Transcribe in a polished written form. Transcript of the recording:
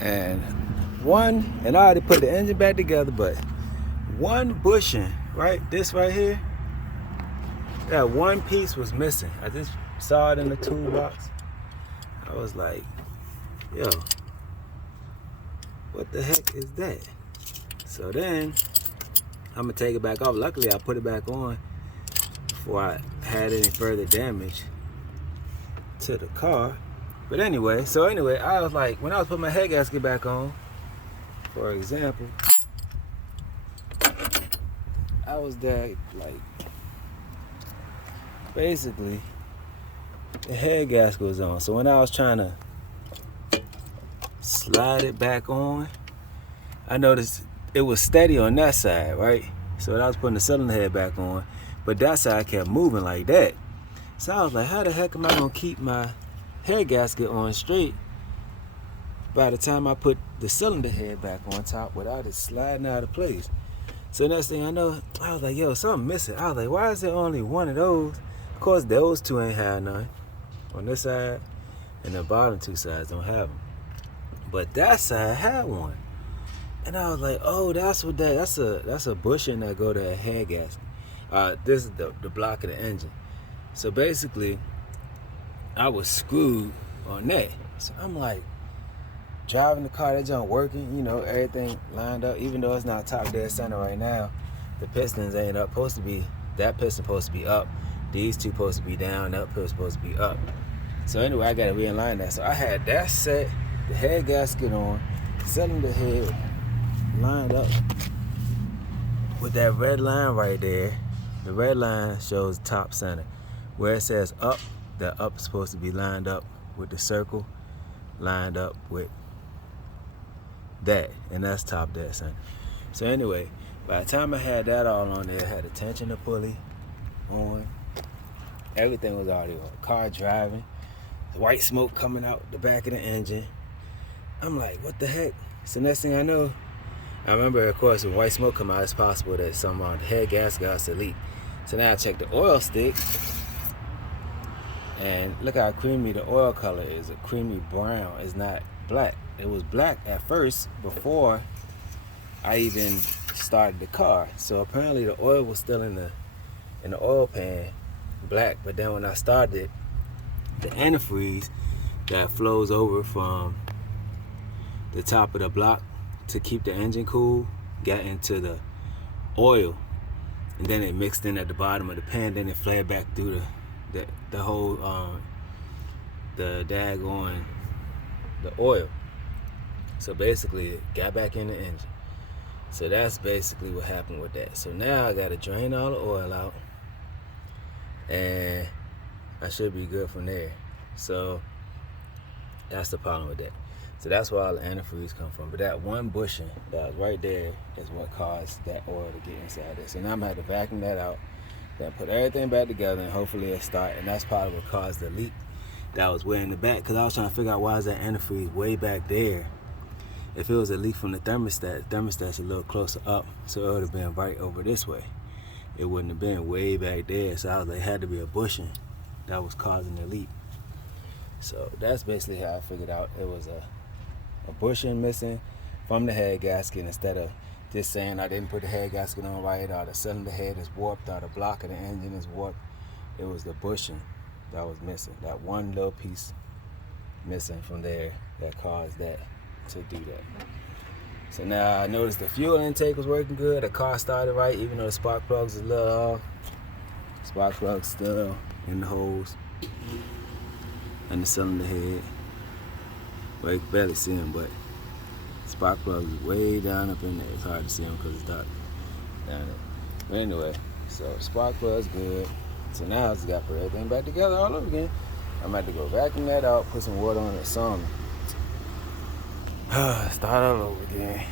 And I already put the engine back together, but one bushing, right? This right here, that one piece was missing. I just saw it in the toolbox. I was like, yo, what the heck is that? So then I'm gonna take it back off. Luckily, I put it back on before I had any further damage to the car. But anyway, I was like, when I was putting my head gasket back on, for example, I was there, like, basically, the head gasket was on. So when I was trying to slide it back on, I noticed it was steady on that side, right? So when I was putting the cylinder head back on, but that side kept moving like that. So I was like, how the heck am I gonna keep my head gasket on straight by the time I put the cylinder head back on top without it sliding out of place? So next thing I know, I was like, yo, something missing. I was like, why is there only one of those? Of course, those two ain't had none on this side, and the bottom two sides don't have them. But that side had one. And I was like, oh, that's what that's a bushing that go to a head gasket. This is the block of the engine. So basically, I was screwed on that. So I'm like, driving the car, that junk working, everything lined up, even though it's not top dead center right now. The pistons ain't up, that piston supposed to be up, these two supposed to be down, that piston supposed to be up. So anyway, I got to realign that. So I had that set, the head gasket on, cylinder head lined up with that red line right there. The red line shows top center. Where it says up, the up is supposed to be lined up with the circle, lined up with that, and that's top dead center. So anyway, by the time I had that all on there, I had the tensioner pulley on. Everything was already on. Car driving, the white smoke coming out the back of the engine. I'm like, what the heck? So next thing I know, I remember, of course, when white smoke come out, it's possible that some on the head gasket got to leak. So now I check the oil stick, and look how creamy the oil color is. A creamy brown. It's not black. It was black at first before I even started the car. So apparently the oil was still in the oil pan, black. But then when I started, the antifreeze that flows over from the top of the block to keep the engine cool got into the oil, and then it mixed in at the bottom of the pan. Then it flared back through the whole the daggone the oil. So basically it got back in the engine. So that's basically what happened with that. So now I gotta drain all the oil out, and I should be good from there. So that's the problem with that. So that's where all the antifreeze come from. But that one bushing that was right there is what caused that oil to get inside there. So now I'm gonna have to vacuum that out, then put everything back together, and hopefully it'll start. And that's probably what caused the leak that was way in the back, because I was trying to figure out why is that antifreeze way back there. If it was a leak from the thermostat's a little closer up, so it would have been right over this way. It wouldn't have been way back there. So I was like, it had to be a bushing that was causing the leak. So that's basically how I figured out it was a bushing missing from the head gasket, instead of just saying I didn't put the head gasket on right, or the cylinder head is warped, or the block of the engine is warped. It was the bushing that was missing, that one little piece missing from there that caused that to do that. So now I noticed the fuel intake was working good, the car started right, even though the spark plugs is a little off. Spark plugs still in the holes and the cylinder head. Well, you can barely see them, but spark plugs is way down up in there. It's hard to see them because it's dark down there. But anyway, so spark plug's good. So now I just got to put everything back together all over again. I'm about to go vacuum that out, put some water on it, some. Start all over again.